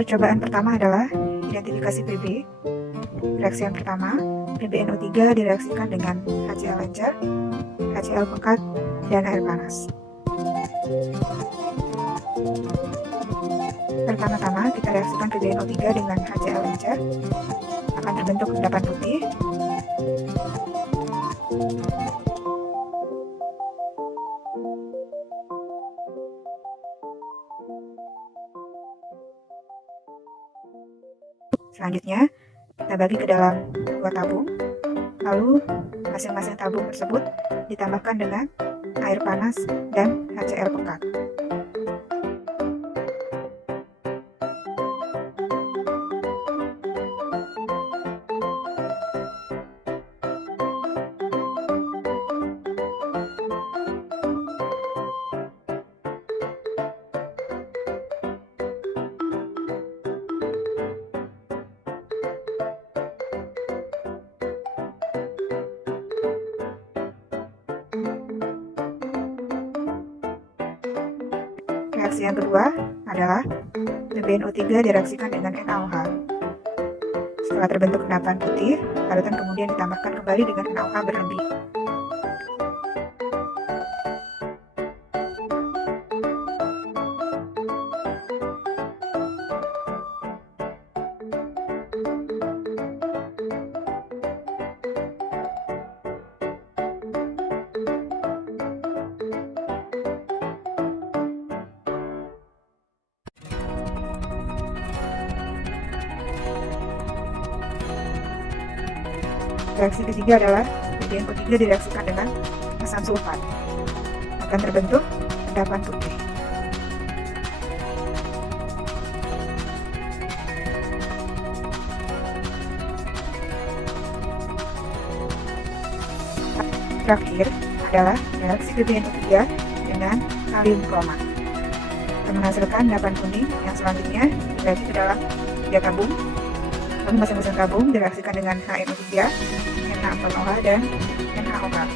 Percobaan pertama adalah identifikasi PB. Reaksi yang pertama, PbNO3 direaksikan dengan HCl encer, HCl pekat, dan air panas. Pertama-tama kita reaksikan PbNO3 dengan HCl encer, akan terbentuk endapan putih. Selanjutnya, kita bagi ke dalam 2 tabung, lalu masing-masing tabung tersebut ditambahkan dengan air panas dan HCl pekat. Reaksi yang kedua adalah PbNO3 direaksikan dengan NaOH. Setelah terbentuk endapan putih, larutan kemudian ditambahkan kembali dengan NaOH berlebih. Reaksi ketiga adalah PbNO3 direaksikan dengan asam sulfat. Akan terbentuk endapan putih. Terakhir adalah reaksi PbNO3 dengan kalium kromat. Akan menghasilkan endapan kuning yang selanjutnya dibagi ke dalam 3 tabung. Lalu masing-masing tabung direaksikan dengan HNO3, Na4OH, dan NaOH.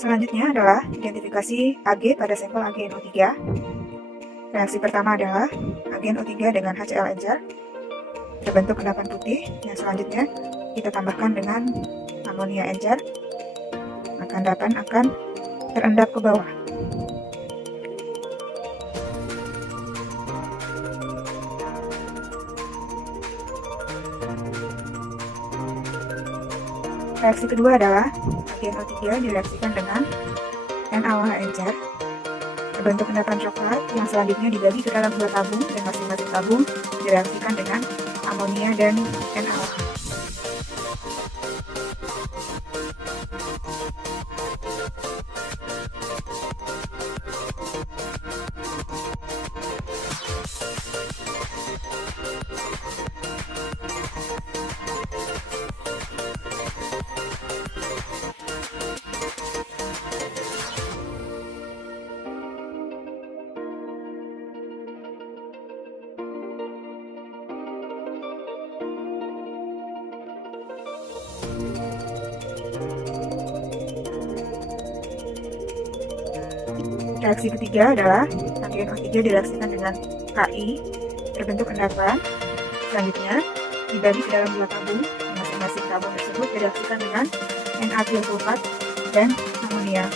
Selanjutnya adalah identifikasi Ag pada sampel AgNO3. Reaksi pertama adalah AgNO3 dengan HCl encer, terbentuk endapan putih. Yang selanjutnya kita tambahkan dengan amonia encer, maka endapan akan terendap ke bawah. Reaksi kedua adalah AgNO3 direaksikan dengan NaOH encer, terbentuk endapan coklat yang selanjutnya dibagi ke dalam 2 tabung dan masing-masing tabung direaksikan dengan amonia dan NaOH. Reaksi ketiga adalah agen O3 direaksikan dengan Ki, terbentuk endapan. Selanjutnya, dibagi ke dalam 2 tabung. Masing-masing tabung tersebut direaksikan dengan Na3O4 dan amonia.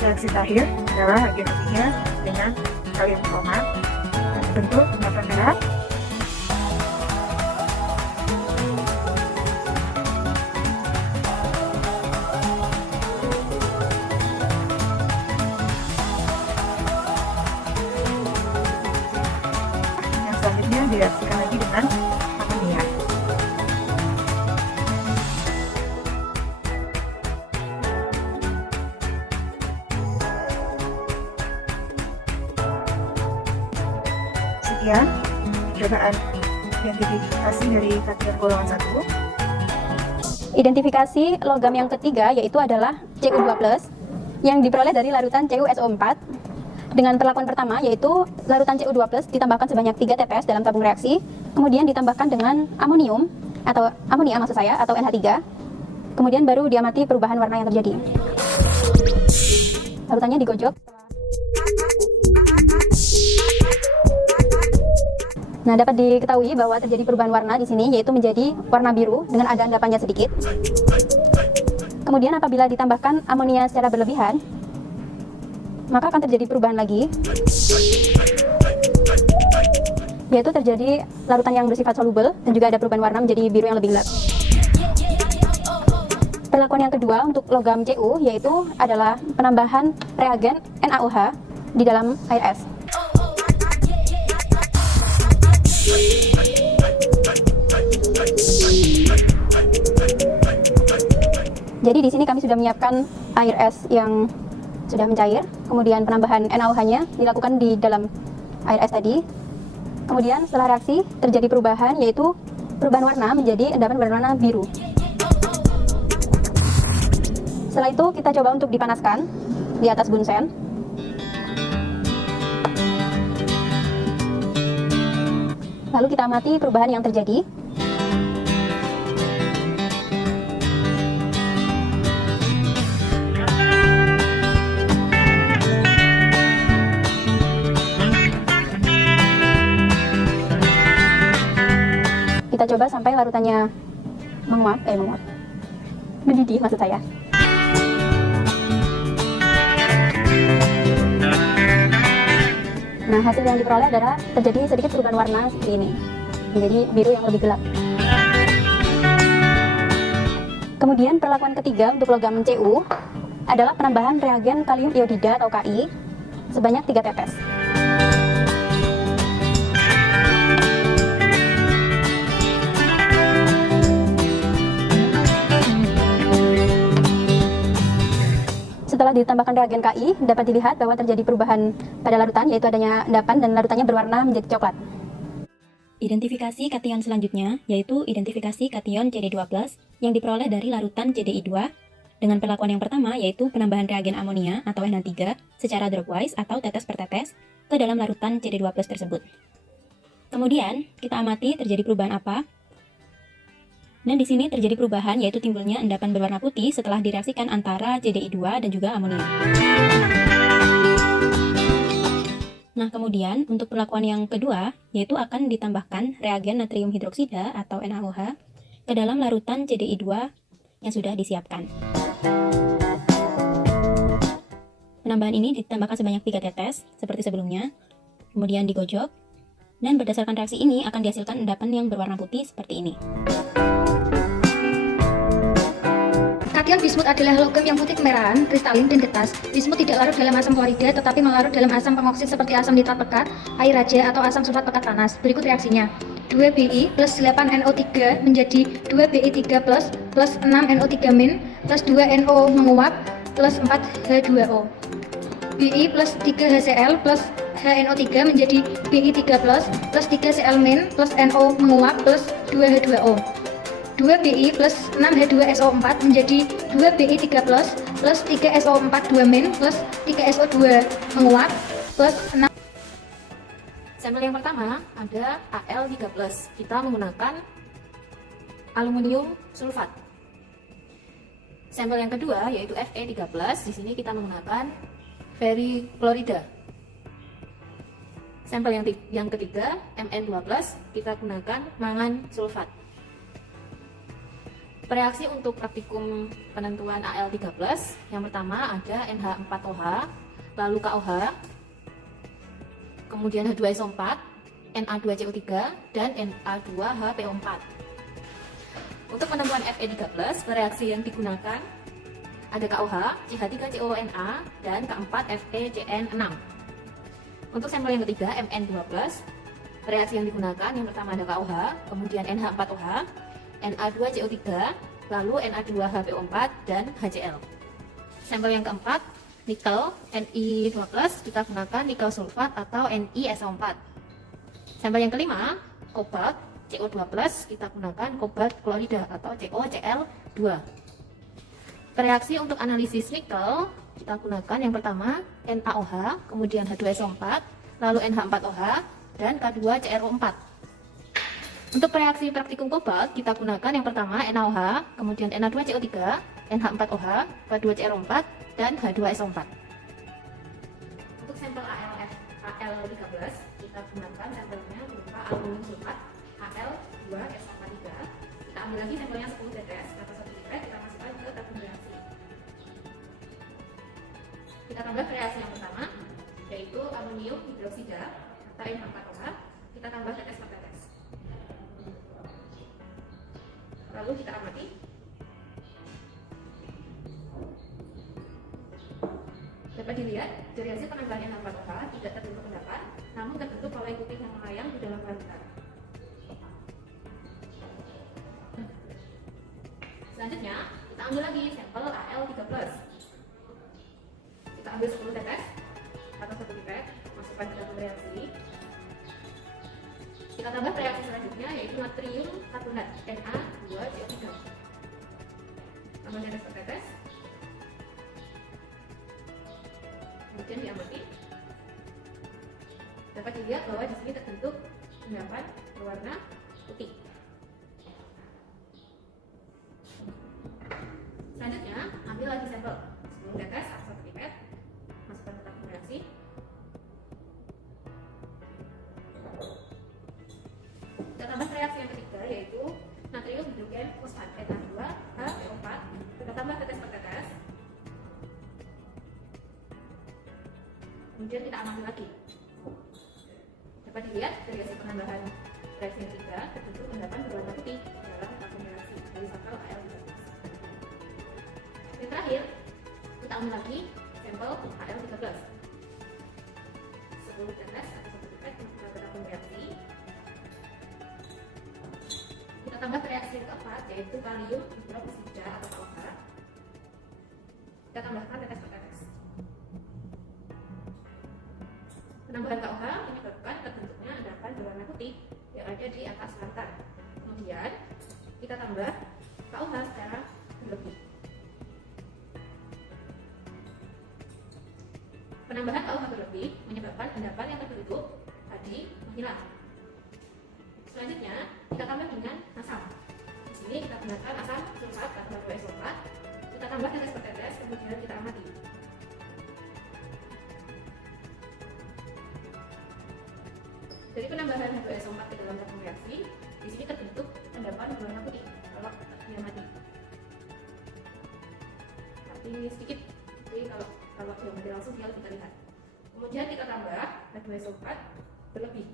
Reaksi terakhir adalah agen O3 dengan kalium kromat bentuk endapan merah. Yang selanjutnya direaksikan lagi dengan amonia. Sekian percobaan identifikasi dari kation golongan 1. Identifikasi logam yang ketiga yaitu adalah Cu2+ yang diperoleh dari larutan CuSO4 dengan perlakuan pertama yaitu larutan Cu2+ ditambahkan sebanyak 3 TPS dalam tabung reaksi, kemudian ditambahkan dengan amonium atau amonia maksud saya atau NH3, kemudian baru diamati perubahan warna yang terjadi. Larutannya digojok. Nah, dapat diketahui bahwa terjadi perubahan warna di sini yaitu menjadi warna biru dengan ada endapannya sedikit. Kemudian apabila ditambahkan amonia secara berlebihan, maka akan terjadi perubahan lagi, yaitu terjadi larutan yang bersifat soluble dan juga ada perubahan warna menjadi biru yang lebih gelap. Perlakuan yang kedua untuk logam Cu yaitu adalah penambahan reagen NaOH di dalam air es. Jadi di sini kami sudah menyiapkan air es yang sudah mencair, kemudian penambahan NaOH-nya dilakukan di dalam air es tadi. Kemudian setelah reaksi terjadi perubahan yaitu perubahan warna menjadi endapan berwarna biru. Setelah itu kita coba untuk dipanaskan di atas bunsen. Lalu kita amati perubahan yang terjadi. Kita coba sampai larutannya mendidih maksud saya. Nah, hasil yang diperoleh adalah terjadi sedikit perubahan warna seperti ini, menjadi biru yang lebih gelap. Kemudian perlakuan ketiga untuk logam Cu adalah penambahan reagen kalium iodida atau Ki sebanyak 3 tetes. Setelah ditambahkan reagen Ki, dapat dilihat bahwa terjadi perubahan pada larutan, yaitu adanya endapan dan larutannya berwarna menjadi coklat. Identifikasi kation selanjutnya yaitu identifikasi kation Cd2+ yang diperoleh dari larutan CdI2 dengan perlakuan yang pertama yaitu penambahan reagen amonia atau NH3 secara dropwise atau tetes per tetes ke dalam larutan Cd2+ tersebut. Kemudian kita amati terjadi perubahan apa. Dan di sini terjadi perubahan yaitu timbulnya endapan berwarna putih setelah direaksikan antara CdI2 dan juga amonia. Nah, kemudian untuk perlakuan yang kedua yaitu akan ditambahkan reagen natrium hidroksida atau NaOH ke dalam larutan CdI2 yang sudah disiapkan. Penambahan ini ditambahkan sebanyak 3 tetes seperti sebelumnya, kemudian digojok, dan berdasarkan reaksi ini akan dihasilkan endapan yang berwarna putih seperti ini. Material bismut adalah logam yang putih kemerahan, kristalin, dan getas. Bismut tidak larut dalam asam klorida, tetapi melarut dalam asam pengoksid seperti asam nitrat pekat, air raja, atau asam sulfat pekat panas. Berikut reaksinya. 2Bi plus 8NO3 menjadi 2Bi3 plus 6NO3 min plus 2NO menguap plus 4H2O. Bi plus 3HCl plus HNO3 menjadi Bi3 plus 3Cl min plus NO menguap plus 2H2O. 2Bi plus 6H2SO4 menjadi 2Bi3 plus 3SO4 2 min plus 3SO2 menguap plus 6. Sampel yang pertama ada Al3+. Kita menggunakan aluminium sulfat. Sampel yang kedua yaitu Fe3+. Di sini kita menggunakan ferriklorida. Sampel yang ketiga Mn2+. Kita gunakan mangan sulfat. Reaksi untuk praktikum penentuan Al3+, yang pertama ada NH4OH, lalu KOH, kemudian H2SO4, Na2CO3, dan Na2HPO4. Untuk penentuan Fe3+, reaksi yang digunakan ada KOH, CH3CONA, dan K4FeCN6. Untuk sampel yang ketiga Mn2+, reaksi yang digunakan yang pertama ada KOH, kemudian NH4OH, Na2CO3, lalu Na2HPO4, dan HCl. Sampel yang keempat, nikel, Ni2+, kita gunakan nikel sulfat atau NiSO4. Sampel yang kelima, kobalt, CO2+, kita gunakan kobalt klorida atau CoCl2. Reaksi untuk analisis nikel, kita gunakan yang pertama NaOH, kemudian H2SO4, lalu NH4OH, dan K2CrO4. Untuk reaksi praktikum kobalt, kita gunakan yang pertama NaOH, kemudian Na2CO3, NH4OH, K2CrO4, dan H2SO4. Untuk sampel Al3+, kita gunakan sampelnya berupa aluminium sulfat Al2SO43. Kita ambil lagi sampelnya 10 tetes atau 1 pipet, kita masukkan ke tabung reaksi. Kita tambah reaksi yang pertama, yaitu aluminium hidroksida atau NH4OH. Kita tambah tetes per tetes. Lalu kita amati. Dapat dilihat dari hasil penambahan NH4OH tidak terbentuk endapan, namun terbentuk palai putih yang melayang di dalam larutan. Selanjutnya, kita ambil lagi sampel Al3+. Kita ambil 10 tetes atau 1 pipet, masukkan ke dalam reaksi. Kita tambah reaksi selanjutnya yaitu natrium karbonat Na2CO3. Tambah tetes per tetes. Kemudian diamati. Dapat dilihat bahwa di sini terbentuk endapan berwarna putih. Selanjutnya, ambil lagi sampel 10 tetes atau 1 pipet, masukkan ke tabung reaksi. Kita tambah reaksi yang ketiga yaitu natrium hidrogen fosfat Na2HPO4. Kita tambah tetes per tetes. Kemudian kita amati lagi. Dapat dilihat dari hasil penambahan reaksi yang ketiga terbentuk endapan berwarna putih dalam tabung reaksi dari sampel Al3+. Yang terakhir, kita ambil lagi sampel Al3+. 10 tetes atau 1 pipet masukkan ke tabung reaksi. Kita tambah reaksi yang keempat yaitu kalium hidroksida atau KOH. Kita tambahkan tetes per tetes. Penambahan KOH menyebabkan terbentuknya endapan berwarna putih yang ada di atas larutan. Kemudian kita tambah KOH secara berlebih. Penambahan KOH berlebih menyebabkan endapan yang terbentuk tadi menghilang. Selanjutnya kita tambah dengan asam. Di sini kita gunakan asam sulfat atau H2SO4. Kita tambah tetes per tetes, kemudian kita amati. Dari penambahan H2SO4 ke dalam tabung reaksi, di sini terbentuk endapan berwarna putih kalau diamati. Tapi sedikit, jadi kalau diamati langsung dia kita lihat. Kemudian kita tambah H2SO4 berlebih.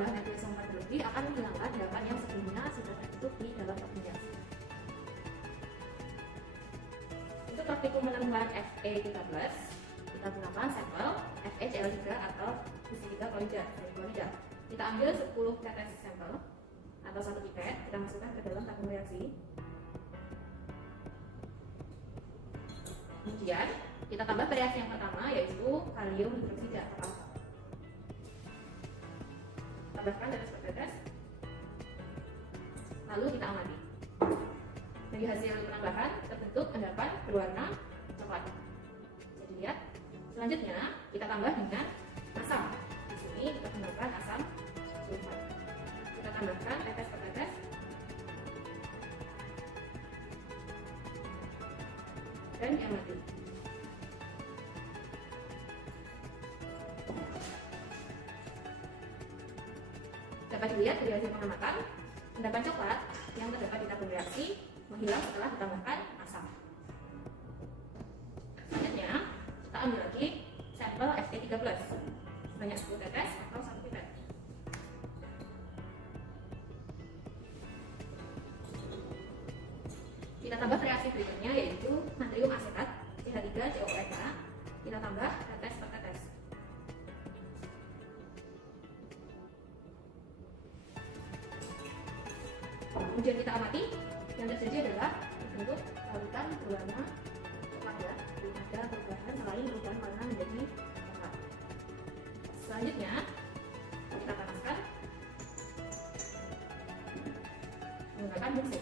penambahan NaClO4 berlebih akan menghilangkan endapan yang sebelumnya sudah terbentuk di dalam tabung reaksi. Untuk praktikum penambahan Fe13, kita gunakan sampel FeCl3 atau fusi 3 klorida. Kita ambil 10 tetes sampel atau 1 pipet, kita masukkan ke dalam tabung reaksi. Kemudian kita tambah reaksi yang pertama, yaitu kalium hidroksida atau alfa. Tambahkan tetes per tetes, lalu kita amati. Dari hasil penambahan terbentuk endapan berwarna coklat. Jadi lihat. Selanjutnya kita tambah dengan asam. Di sini kita tambahkan asam sulfat. Kita tambahkan tetes per tetes. Dan diamati. Dapat dilihat dari hasil pengamatan, endapan coklat yang terdapat di tabung reaksi menghilang setelah ditambahkan asam. Selanjutnya, kita ambil lagi sampel Fe13 sebanyak 10 tetes atau 1 pipet. Kita tambah reaksi berikutnya, yaitu natrium asetat CH3COOH. Kita tambah tetes per tetes. Kemudian kita amati, yang terjadi adalah terbentuk larutan berwarna coklat ya. Ada perubahan selain perubahan warna menjadi coklat. Selanjutnya kita panaskan menggunakan bungsu.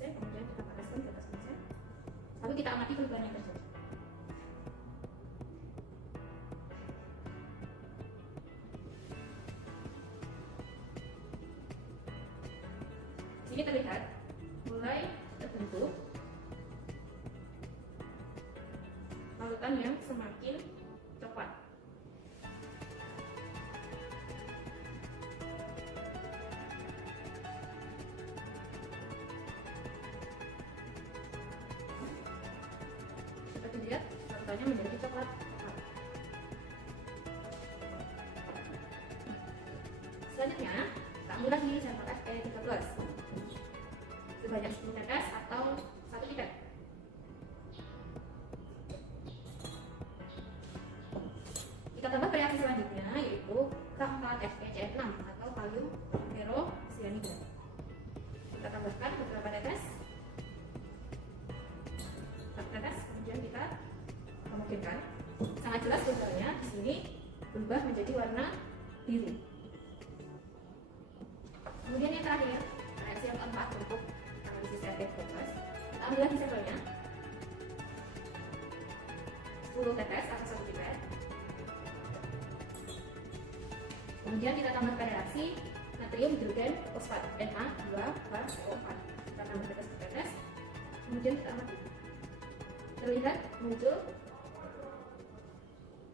Kemudian kita panaskan di atas meja. Lalu kita amati perubahan yang terjadi. Sini terlihat mulai terbentuk larutan yang semakin coklat. Dapat dilihat larutannya menjadi coklat. Selanjutnya, kita ambil lagi sampel Fe13 sebanyak 10 tetes atau 1 pipet. Kita tambah reaksi selanjutnya, yaitu K4FeCl6 atau kalium ferrocyanida. Kita tambahkan beberapa tetes, 1 tetes, kemudian kita homogенkan. Sangat jelas perubahannya di sini berubah menjadi warna biru. Kemudian yang terakhir, reaksi yang keempat untuk analisis Fe13. Kita ambil lagi sampelnya 10 tetes atau 1 pipet. Kemudian kita tambahkan reaksi natrium hidrogen fosfat Na2HCO4. Kita tambah tetes per tetes. Kemudian kita amati. Terlihat muncul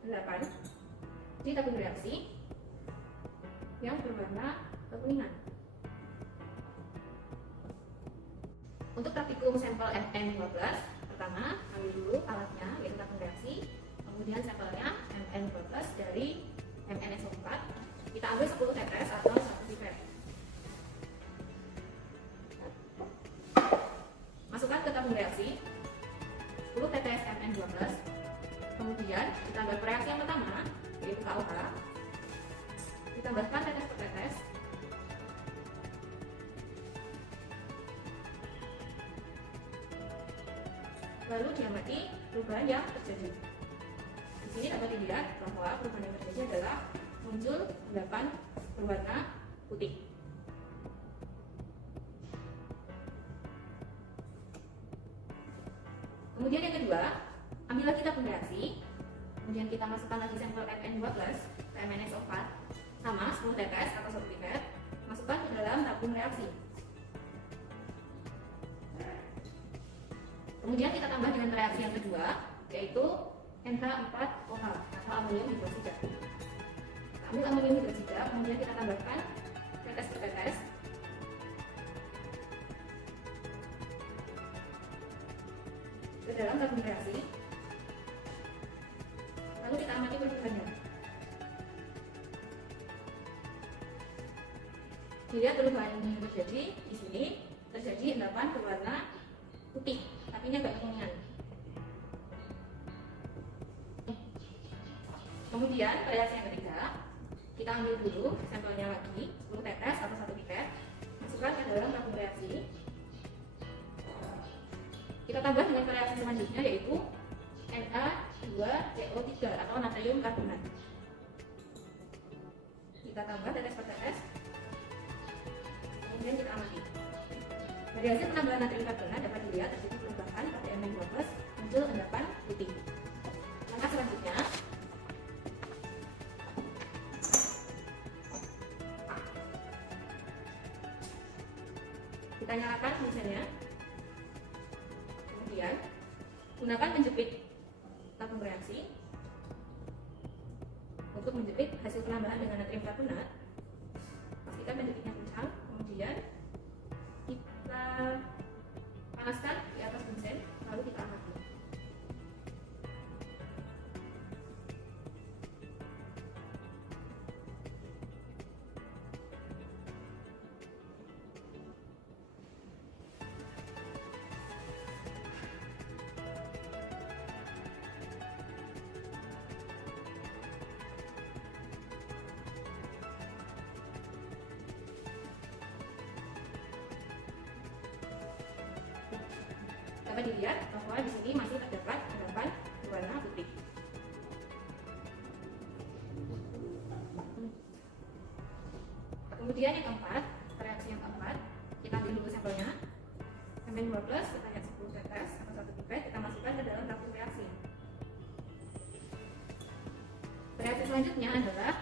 endapan di tabung reaksi yang berwarna kekuningan. Untuk praktikum sampel Mn12, pertama ambil dulu alatnya, yaitu tabung reaksi. Kemudian sampelnya Mn12 dari MnSO4. Kita ambil 10 tetes atau 1 pipet. Masukkan ke tabung reaksi 10 tetes Mn12. Kemudian kita ambil reaksi yang pertama, yaitu KOH. Ditambahkan tetes per tetes. Lalu diamati perubahan yang terjadi. Di sini dapat dilihat bahwa perubahan yang terjadi adalah muncul endapan berwarna putih. Kemudian yang kedua, ambil lagi tabung reaksi. Kemudian kita masukkan lagi sampel Mn12 ke MnSO4 sama 10 tetes atau 1 pipet. Masukkan ke dalam tabung reaksi. Kemudian kita tambah dengan reaksi yang kedua, yaitu NH4OH atau amonium hidroksida. Ambil amonium hidroksida, kemudian kita tambahkan tetes per tetes. dalam tabung reaksi. Lalu kita amati perubahannya. Dilihat perubahan yang terjadi di sini, terjadi endapan berwarna putih, tapi ini agak kekuningan. Kemudian reaksi yang ketiga, kita ambil dulu sampelnya lagi, 10 tetes atau 1 pipet, masukkan ke dalam tabung reaksi. Kita tambah dengan reaksi selanjutnya, yaitu Na2CO3 atau natrium karbonat. Kita tambah tetes per tetes, kemudian kita amati. Dari hasil penambahan natrium karbonat dapat dilihat terjadi perubahan pada Mn2+, muncul endapan putih. Langkah selanjutnya, kita nyalakan mesinnya. Kemudian gunakan penjepit tabung reaksi untuk menjepit hasil penambahan dengan natrium karbonat. Pastikan penjepitnya kencang. Kemudian kita panaskan di atas mesin, lalu kita amati. Dapat dilihat bahwa di sini masih terdapat endapan berwarna putih. Kemudian yang keempat, reaksi yang keempat, kita ambil dulu sampelnya. Mn2+, kita lihat 10 tetes atau 1 pipet, kita masukkan ke dalam tabung reaksi. Reaksi selanjutnya adalah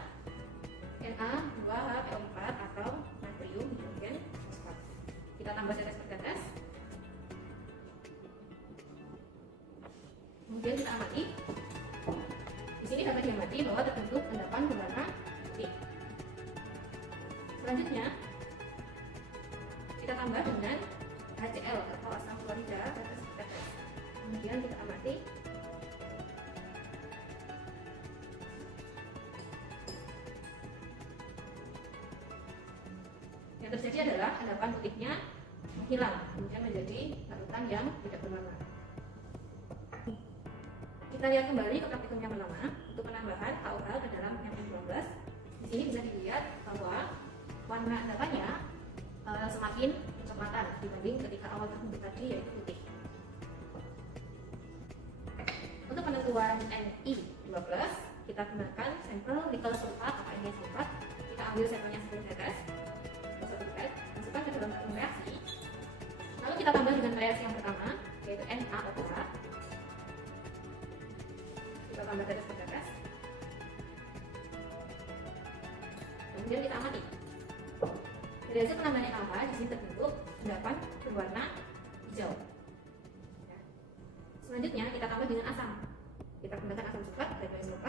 Na2HPO4 atau natrium hidrogen fosfat. Kita tambah tetes per tetes. Kemudian kita amati. Di sini dapat diamati bahwa terbentuk endapan berwarna putih. Selanjutnya, kita tambah dengan HCl atau asam klorida tetes per tetes. Kemudian kita amati. Yang terjadi adalah endapan putihnya menghilang, kemudian menjadi larutan yang tidak berwarna. Kita lihat kembali ke praktikum yang pertama untuk penambahan KOH ke dalam Mn2+. Di sini bisa dilihat bahwa warna endapannya semakin kecoklatan dibanding ketika awal terbentuk tadi, yaitu putih. Untuk penentuan Ni2+, kita gunakan sampel nikel sulfat atau Na sulfat. Kita ambil sampelnya 10 tetes atau 1 pipet, masukkan ke dalam tabung reaksi. Lalu kita tambah dengan reaksi yang pertama, yaitu NaOH. Kita tambah tetes per tetes. Kemudian kita amati. Dari hasil penambahan NaOH di sini terbentuk endapan berwarna hijau. Ya. Selanjutnya kita tambah dengan asam. Kita gunakan asam sulfat, H2SO4.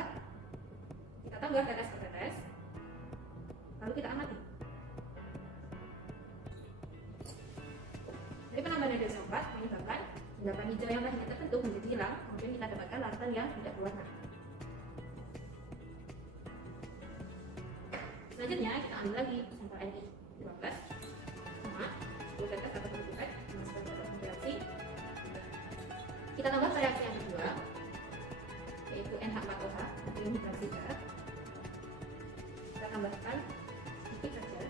Kita tambah tetes per tetes. Lalu kita amati. Dari penambahan H2SO4 menyebabkan endapan hijau yang tadinya terbentuk menjadi hilang, kemudian kita dapatkan larutan yang tidak berwarna. Selanjutnya kita ambil lagi sampel Ni2+, sama 10 tetes atau 1 pipet, dimasukkan ke dalam reaksi. Kita tambah reaksi yang kedua, yaitu NH4OH, natrium hidroksida. Kita tambahkan sedikit saja.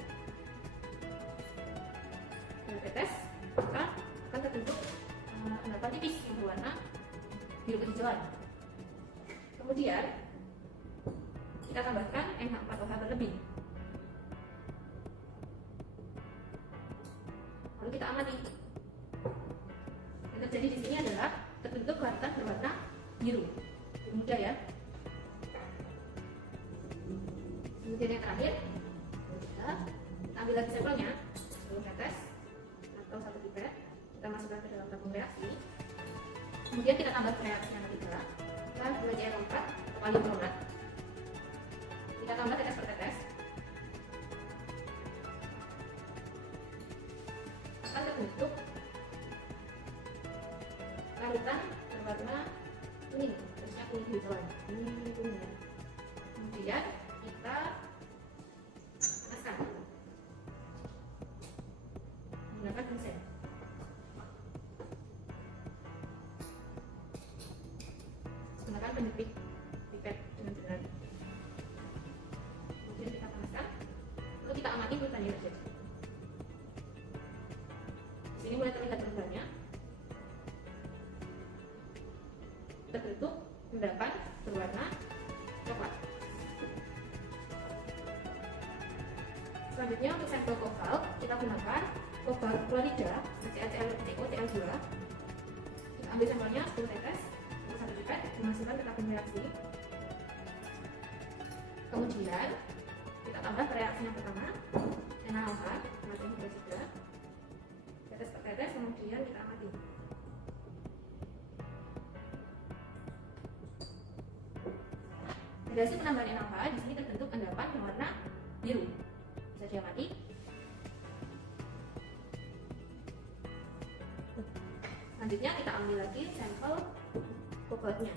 Dengan tetes, maka akan terbentuk endapan tipis yang berwarna biru kehijauan. Kemudian kita tambahkan NH4OH berlebih. Lalu kita amati. Yang terjadi di sini adalah terbentuk larutan berwarna biru muda, ya. Kemudian yang terakhir, kita ambil lagi sampelnya 10 tetes atau 1 pipet, kita masukkan ke dalam tabung reaksi. Kemudian kita tambah reaksi yang ketiga, kita 2CR4 atau kalium bromat. Kita tambah tetes per tetes. Akan terbentuk larutan Selanjutnya untuk sampel kobalt kita gunakan kobalt klorida HClCO2. Kita ambil sampelnya 10 tetes untuk 1 pipet, dimasukkan ke tabung reaksi. Kemudian kita tambah ke reaksi yang pertama, NaOH, natrium hidroksida, tetes per tetes, kemudian kita amati. Dari hasil penambahan NaOH di sini terbentuk endapan berwarna biru. Bisa diamati. Selanjutnya kita ambil lagi sampel kobaltnya.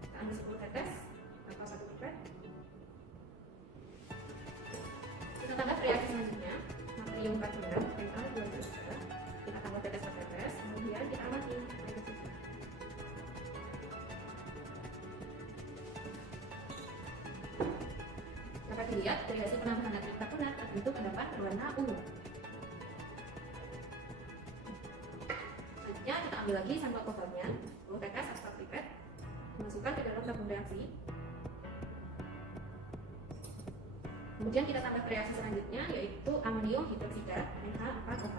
Kita ambil 10 tetes atau 1 pipet. Kita tambah reaksi selanjutnya, natrium karbonat Na2+. Kita tambah tetes per tetes, kemudian kita amati. Dapat dilihat dari hasil penambahan natrium karbonat terbentuk endapan berwarna ungu. Selanjutnya kita ambil lagi sampel kobaltnya, 10 tetes atau 1 pipet, dimasukkan ke dalam tabung reaksi. Kemudian kita tambah reaksi selanjutnya, yaitu amonium hidroksida NH4OH.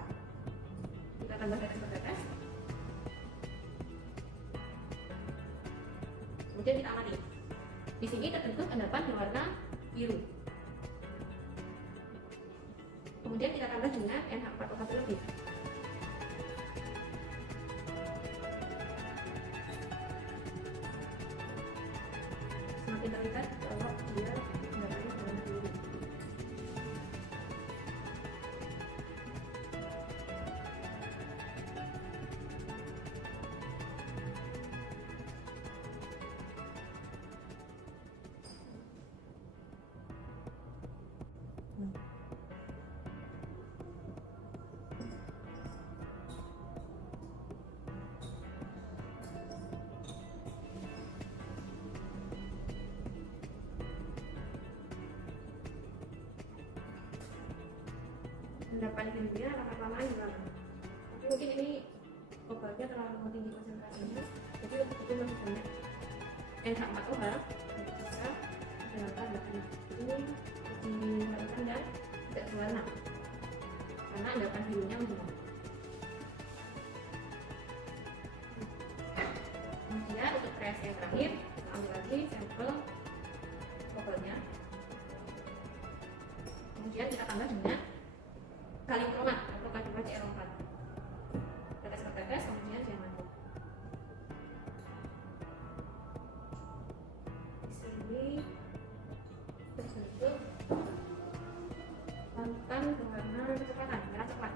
Kita tambah tetes per tetes. Kemudian kita amati. Di sini terbentuk endapan berwarna biru. Kemudian kita tambah dengan NH4OH terlebih. Semakin terlihat kalau dia endapannya berwarna biru. Endapan birunya lama-lamaan hilang. Tapi mungkin ini kobaltnya terlalu tinggi konsentrasinya, jadi betul-betul masih banyak NH4OH yang bisa dilakukan endapan ini dilakukan dan tidak berwarna karena endapan birunya menghilang. Kemudian untuk reaksi yang terakhir, kita ambil lagi sampel kobaltnya. Kemudian kita tambah dengan kalium kromat atau K2Cl4. Tetes per tetes, kemudian diamati. Di sini terbentuk larutan berwarna kecoklatan, merah coklat.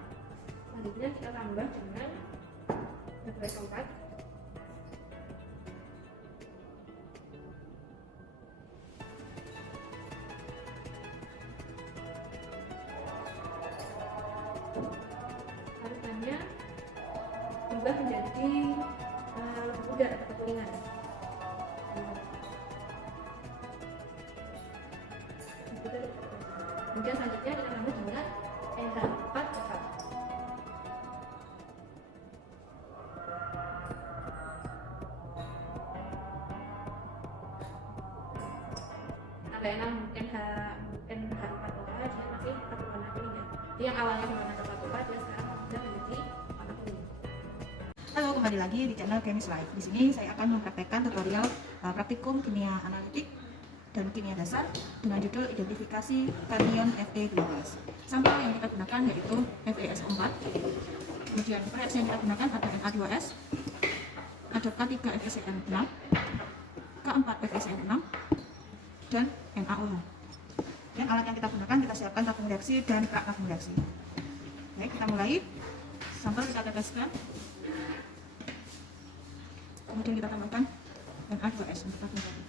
Selanjutnya kita tambah dengan K2SO4. Larutannya berubah menjadi lebih pudar atau kekuningan. Kemudian selanjutnya kita tambah dengan NH4OH. Tambah NH4OH dia masih tetap berwarna kuning ya. Jadi yang awalnya berwarna coklat tua dia sekarang sudah menjadi warna kuning. Halo, kembali lagi di channel Chemis Live. Di sini saya akan mempraktekkan tutorial praktikum kimia analitik dan kimia dasar dengan judul identifikasi kation Fe12. Sampel yang kita gunakan yaitu FeSO4. Kemudian reaksi yang kita gunakan ada Na2S, ada K3FeCN6, K4FeCN6, dan NaOH. Dan alat yang kita gunakan, kita siapkan tabung reaksi dan rak tabung reaksi. Baik, kita mulai. Sampel kita teteskan. Kemudian kita tambahkan Na2S untuk tabung reaksi.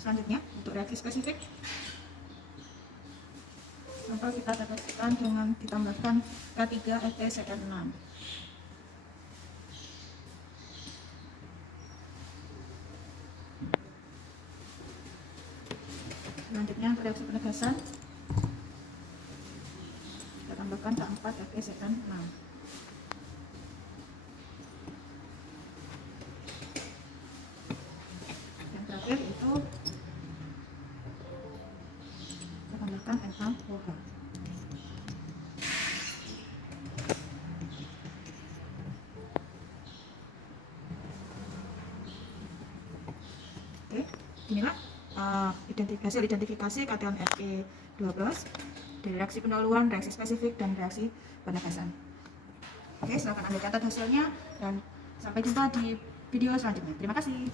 Selanjutnya, untuk reaksi spesifik, sampel kita teteskan dengan ditambahkan K3FeCN6. Selanjutnya reaksi penegasan, kita tambahkan K4FeCN6. inilah hasil identifikasi kation Fe2+ dari reaksi pendahuluan, reaksi spesifik, dan reaksi penegasan. Oke, silakan Anda catat hasilnya dan sampai jumpa di video selanjutnya. Terima kasih.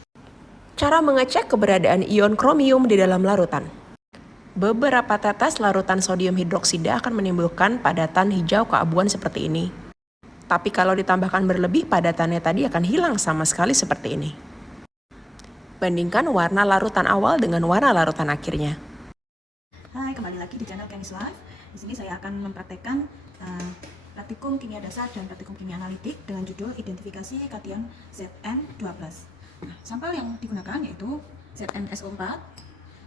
Cara mengecek keberadaan ion kromium di dalam larutan. Beberapa tetes larutan sodium hidroksida akan menimbulkan padatan hijau keabuan seperti ini. Tapi kalau ditambahkan berlebih, padatannya tadi akan hilang sama sekali seperti ini. Bandingkan warna larutan awal dengan warna larutan akhirnya. Hai, kembali lagi di channel Chemist Life. Di sini saya akan mempraktekkan praktikum kimia dasar dan praktikum kimia analitik dengan judul identifikasi kation Zn2+. Nah, sampel yang digunakan yaitu ZnSO4.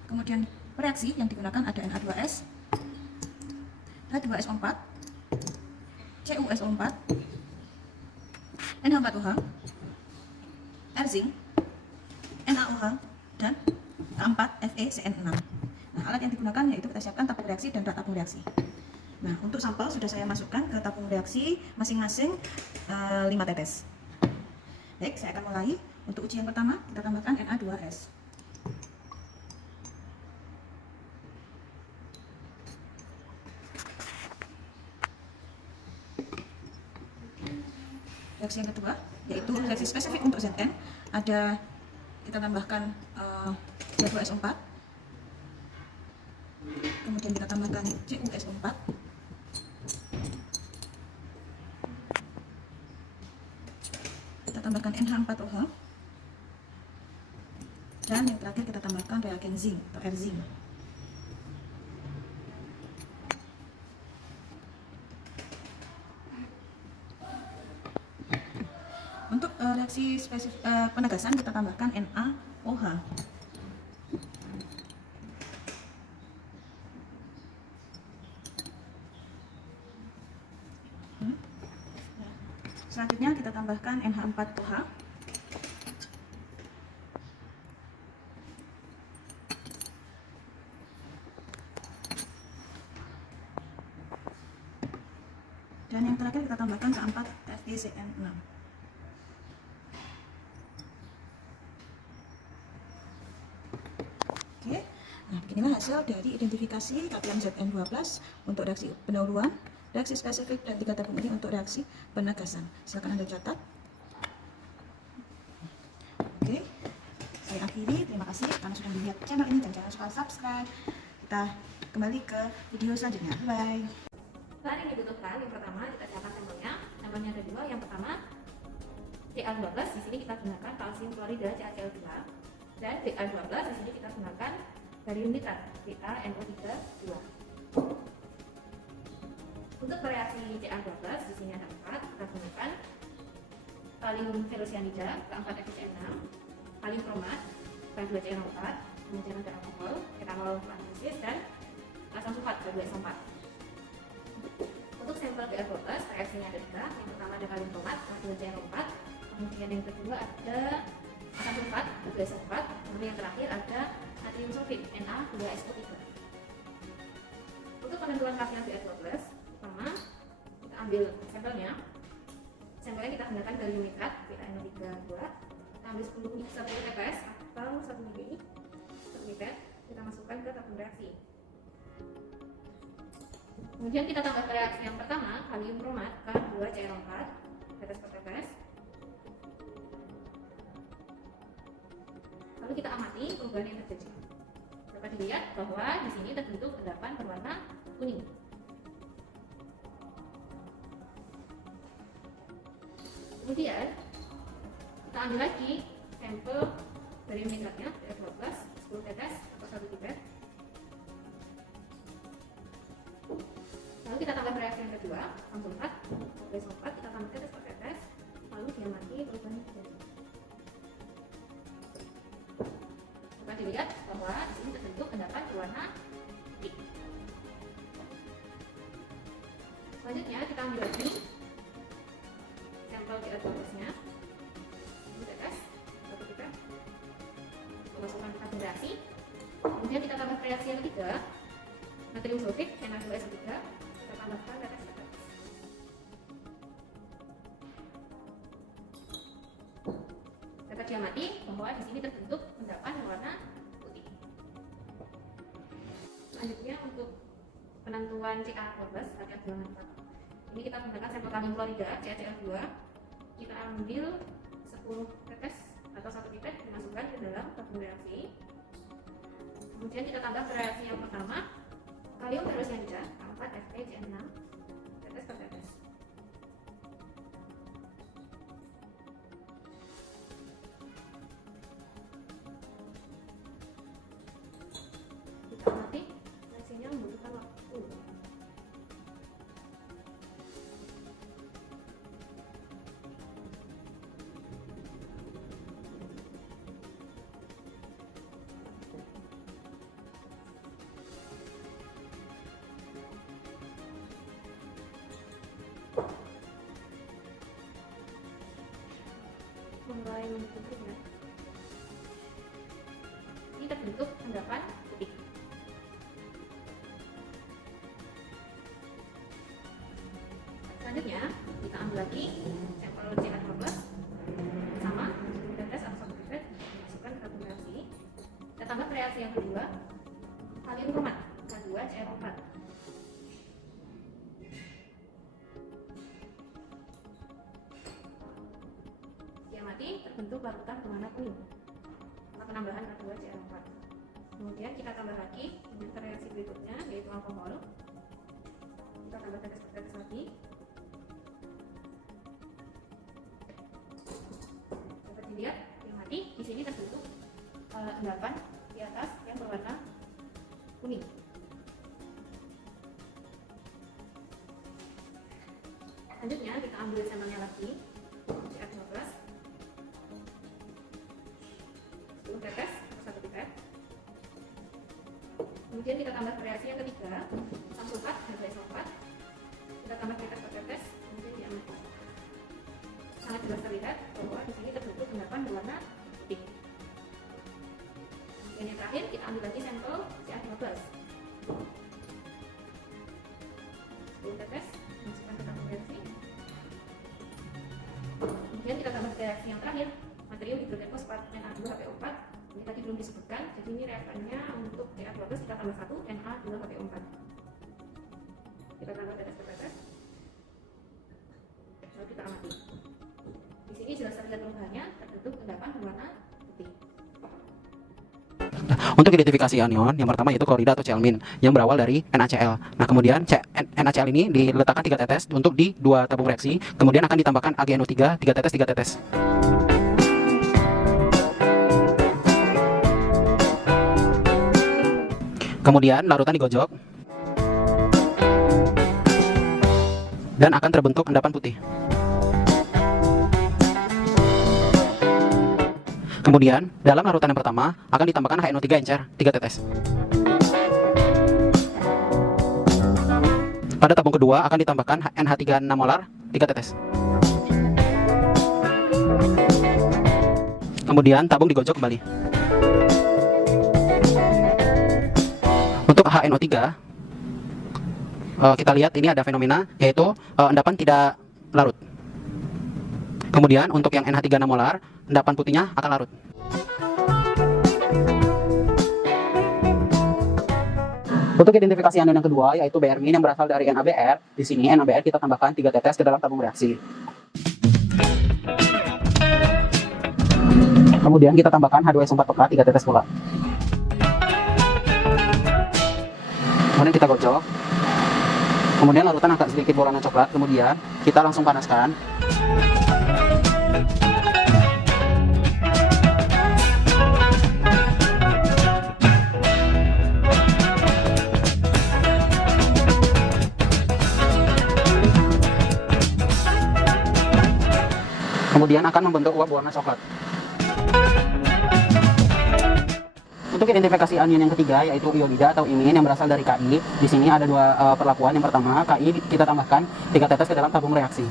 Kemudian reaksi yang digunakan ada Na2S, H2SO4, CuSO4, NH4OH, R-zinc, NaOH, dan keempat FeCN6. Nah, alat yang digunakan yaitu kita siapkan tabung reaksi dan rak tabung reaksi. Nah, untuk sampel sudah saya masukkan ke tabung reaksi masing-masing 5 tetes. Baik, saya akan mulai. Untuk uji yang pertama, kita tambahkan Na2S. Reaksi yang kedua, yaitu reaksi spesifik untuk Zn, ada kita tambahkan H2SO4, kemudian kita tambahkan CuSO4, kita tambahkan NH4OH, dan yang terakhir kita tambahkan reagen zinc atau R-zinc. Untuk reaksi spesifik penegasan kita tambahkan NaOH. Selanjutnya kita tambahkan NH4OH. Dan yang terakhir kita tambahkan keempat FeCN6. Oke, nah beginilah hasil dari identifikasi kation Zn2+ untuk reaksi pendahuluan, reaksi spesifik, dan 3 tabung ini untuk reaksi penegasan. Silakan Anda catat. Oke, saya akhiri. Terima kasih karena sudah melihat channel ini dan jangan lupa subscribe. Kita kembali ke video selanjutnya. Bye. Bahan yang dibutuhkan, yang pertama kita siapkan sampelnya. Sampelnya ada 2. Yang pertama Ca12, di sini kita gunakan kalsium klorida CaCl2, dan Ca12 di sini kita gunakan barium nitrat CaNO3+. Untuk bereaksi Ca12 di sini ada 4. Kita gunakan kalium ferrocyanida keempat FeCN6, kalium kromat K2CnO4, kemudian ada alkohol, etanol anhidrosis, dan asam sulfat K2SO4. Untuk sampel Ca12 reaksinya ada 3. Yang pertama ada kalium kromat K2CnO4, kemudian yang kedua ada asam sulfat K2SO4, kemudian yang terakhir ada natrium sulfit Na2SO3. Untuk penentuan kation Ca12, pertama kita ambil sampelnya. Sampelnya kita gunakan barium nitrat CaNO3+. Kita ambil 10 TPS atau 1 ml. 1 pipet kita masukkan ke tabung reaksi. Kemudian kita tambah ke reaksi yang pertama, kalium kromat K2CnO4, tetes per tetes. Lalu kita amati perubahan yang terjadi. Dapat dilihat bahwa di sini terbentuk endapan berwarna kuning. Kemudian kita ambil lagi sampel barium nitratnya Ca12, 10 tetes atau 1 pipet. Lalu kita tambah reaksi yang kedua, asam sulfat K2SO4, kita tambah tetes per tetes, lalu diamati perubahan yang terjadi. Dapat dilihat bahwa di sini terbentuk endapan berwarna putih. Selanjutnya kita ambil lagi sampel Ca12-nya, 1 tetes, 1 pipet, masukkan ke tabung reaksi. Kemudian kita tambah reaksi yang ketiga, natrium sulfit Na2SO3, kita tambahkan tetes per tetes. Dapat diamati bahwa di sini terbentuk endapan berwarna putih. Selanjutnya untuk penentuan CA12 hati jangan lupa. Ini kita menggunakan sampel kalium klorida CaCl2. Kita ambil 10 tetes atau 1 pipet dimasukkan ke dalam tabung reaksi. Kemudian kita tambah ke reaksi yang pertama kalium ferrosianida 4 FeCN6 tetes per tetes. Kita amati reaksinya membutuhkan waktu. Mulai membentuk ya. Ini terbentuk endapan putih. Selanjutnya kita ambil lagi sampel CA12 sama tetes atau 1 pipet masukkan ke tabung reaksi. Kita tambah ke reaksi yang kedua kalium kromat K2CR4. Diamati terbentuk larutan berwarna kuning karena penambahan K2CR4. Kemudian kita tambah lagi ke reaksi berikutnya yaitu alkohol. Kita tambah tetes lagi. Dapat dilihat diamati di sini terbentuk endapan di atas yang berwarna kuning. Selanjutnya kita ambil sampelnya lagi CA12 10 tetes atau 1 pipet. Kemudian kita tambah reaksi yang ketiga asam sulfat H2SO4. Kita tambah tetes per tetes, kemudian diamati. Sangat jelas terlihat bahwa di sini terbentuk endapan berwarna putih. Dan yang terakhir kita ambil lagi sampel CA12 10 tetes masukkan ke tabung reaksi. Kemudian kita tambah reaksi yang terakhir materium hidrogen fosfat Na2HPO4. Ini tadi belum disebutkan, jadi ini reaktannya untuk CA12 kita tambah 1 Na2HPO4. Kita tambah tetes per tetes, lalu kita amati. Di sini jelas terlihat perubahannya, terbentuk endapan berwarna putih. Untuk identifikasi anion, yang pertama yaitu klorida atau Cl- yang berawal dari NaCl. Nah, kemudian NaCl ini diletakkan 3 tetes untuk di 2 tabung reaksi, kemudian akan ditambahkan AgNO3 3 tetes 3 tetes. Kemudian larutan digojok dan akan terbentuk endapan putih. Kemudian, dalam larutan yang pertama akan ditambahkan HNO3 encer 3 tetes. Pada tabung kedua akan ditambahkan NH3 6 molar 3 tetes. Kemudian tabung digojok kembali. Untuk HNO3 kita lihat ini ada fenomena yaitu endapan tidak larut. Kemudian untuk yang NH3 6 molar, endapan putihnya akan larut. Untuk identifikasi anion yang kedua yaitu Br- yang berasal dari NaBr. Di sini NaBr kita tambahkan 3 tetes ke dalam tabung reaksi. Kemudian kita tambahkan H2SO4 pekat 3 tetes pula. Kemudian kita gocok. Kemudian larutan agak sedikit berwarna coklat. Kemudian kita langsung panaskan. Kemudian akan membentuk uap berwarna coklat. Untuk identifikasi anion yang ketiga yaitu iodida atau imin yang berasal dari Ki. Di sini ada 2 perlakuan. Yang pertama, Ki kita tambahkan 3 tetes ke dalam tabung reaksi.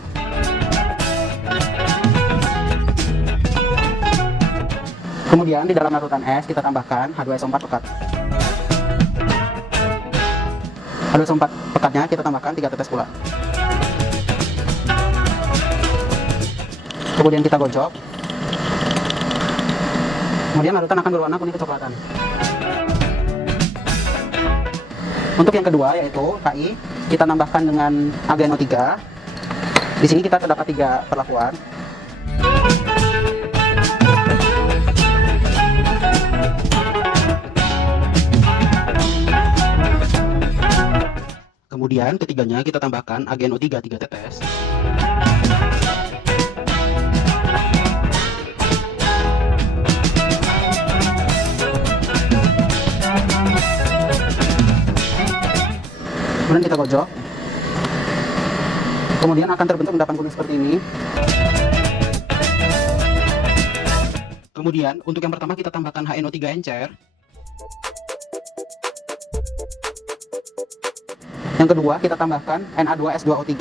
Kemudian di dalam larutan es kita tambahkan H2SO4 pekat. H2SO4 pekatnya kita tambahkan 3 tetes pula. Kemudian kita gocok. Kemudian larutan akan berwarna kuning kecoklatan. Untuk yang kedua yaitu KI, kita tambahkan dengan AgNO3. Di sini kita terdapat 3 perlakuan. Kemudian ketiganya kita tambahkan AgNO3 3 tetes. Kemudian kita gojok. Kemudian akan terbentuk endapan kuning seperti ini. Kemudian untuk yang pertama kita tambahkan HNO3 encer. Yang kedua kita tambahkan Na2S2O3.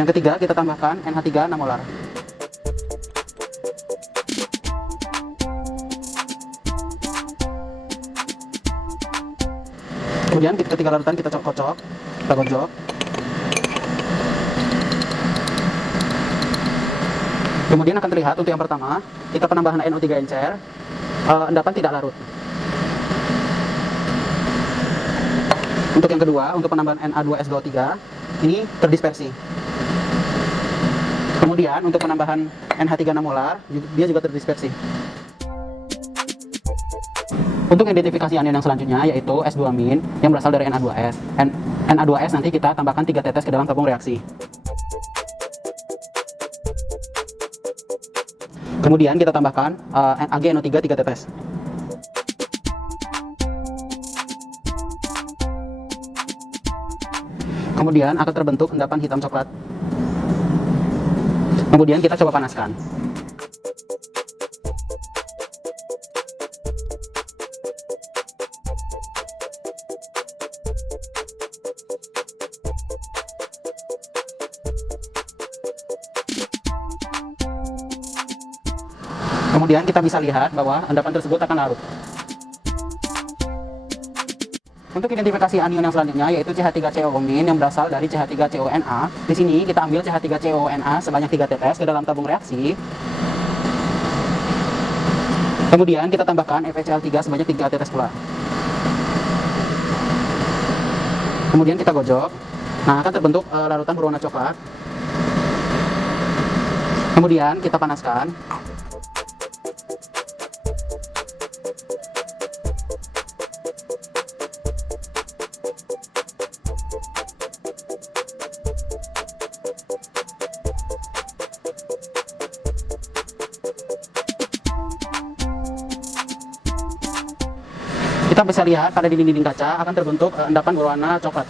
Yang ketiga kita tambahkan NH3 6 molar. Kemudian ketiga larutan kita kocok, kita gojok. Kemudian akan terlihat untuk yang pertama, kita penambahan NO3 encer, endapan tidak larut. Untuk yang kedua, untuk penambahan Na2S2O3, ini terdispersi. Kemudian untuk penambahan NH3 6 molar, dia juga terdispersi. Untuk identifikasi anion yang selanjutnya yaitu S2- yang berasal dari Na2S. Na2S nanti kita tambahkan 3 tetes ke dalam tabung reaksi. Kemudian kita tambahkan AgNO3 3 tetes. Kemudian akan terbentuk endapan hitam coklat. Kemudian kita coba panaskan. Kemudian kita bisa lihat bahwa endapan tersebut akan larut. Untuk identifikasi anion yang selanjutnya yaitu CH3COO- yang berasal dari CH3CONa. Di sini kita ambil CH3CONa sebanyak 3 tetes ke dalam tabung reaksi. Kemudian kita tambahkan FeCl3 sebanyak 3 tetes pula. Kemudian kita gojok. Nah, akan terbentuk larutan berwarna coklat. Kemudian kita panaskan. Kita bisa lihat pada dinding-dinding kaca akan terbentuk endapan berwarna coklat.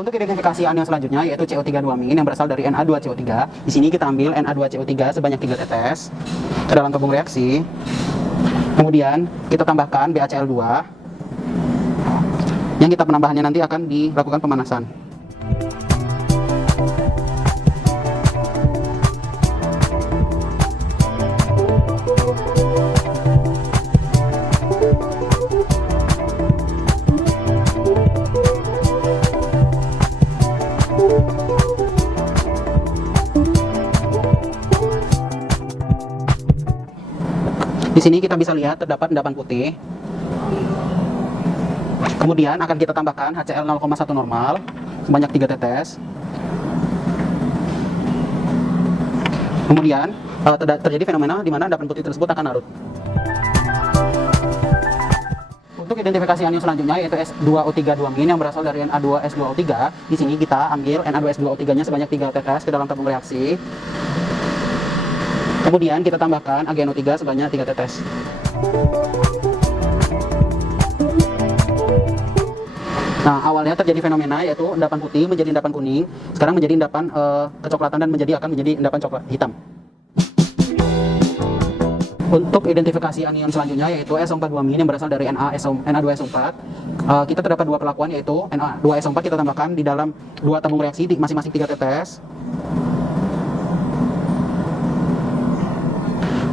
Untuk identifikasi anion selanjutnya yaitu CO3-2- yang berasal dari Na2CO3. Di sini kita ambil Na2CO3 sebanyak 3 tetes ke dalam tabung reaksi. Kemudian kita tambahkan BaCl2 yang kita penambahannya nanti akan dilakukan pemanasan. Di sini kita bisa lihat terdapat endapan putih. Kemudian akan kita tambahkan HCl 0,1 normal sebanyak 3 tetes. Kemudian terjadi fenomena di mana endapan putih tersebut akan larut. Untuk identifikasi anion selanjutnya yaitu S2O3-2- yang berasal dari Na2S2O3. Di sini kita ambil Na2S2O3-nya sebanyak 3 tetes ke dalam tabung reaksi. Kemudian kita tambahkan AgNO3 sebanyak 3 tetes. Nah, awalnya terjadi fenomena yaitu endapan putih menjadi endapan kuning, sekarang menjadi endapan kecoklatan dan akan menjadi endapan coklat hitam. Untuk identifikasi anion selanjutnya yaitu SO4-2- yang berasal dari Na2SO4. Kita terdapat 2 perlakuan yaitu Na2SO4 kita tambahkan di dalam 2 tabung reaksi masing-masing 3 tetes.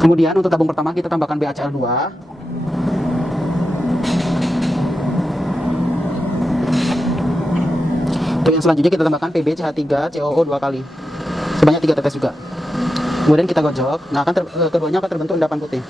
Kemudian untuk tabung pertama kita tambahkan BaCl2. Untuk yang selanjutnya kita tambahkan PbCH3COO 2 kali. Sebanyak 3 tetes juga. Kemudian kita gojok, nah keduanya akan terbentuk endapan putih.